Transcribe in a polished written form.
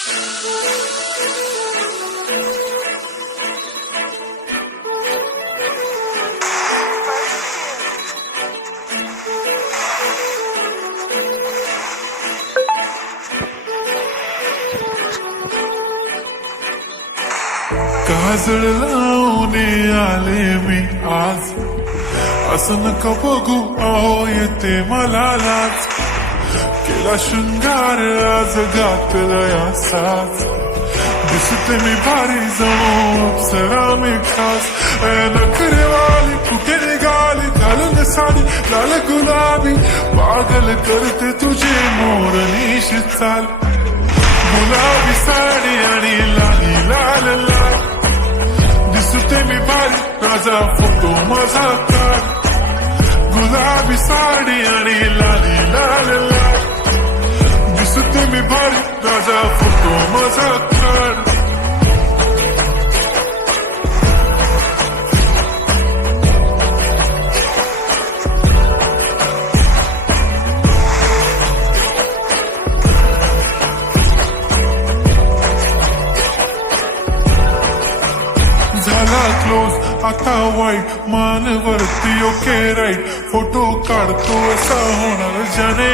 काजळ लावून आले मी आज, असं नका बघू अहो येते मला लाज. केला शृंगार आज घातलाय साज, दिसते मी भारी जणू अप्सरा मी खास. नखरेवाली कुठे निघाली घालून साडी लाल गुलाबी, पागल करते तुझे मोरनीशी चाल. गुलाबी साडी आणि लाली लाल लाल, दिसते मी भारी राजा फोटो माझा काढ. गुलाबी साडी आणि लाली लाल लाल, दिसते मी भारी राजा फोटो माझा काढ. झाला क्लोज आता वाईट, मान वरती ओके राईट, फोटो काढतो असा होणार ज्याने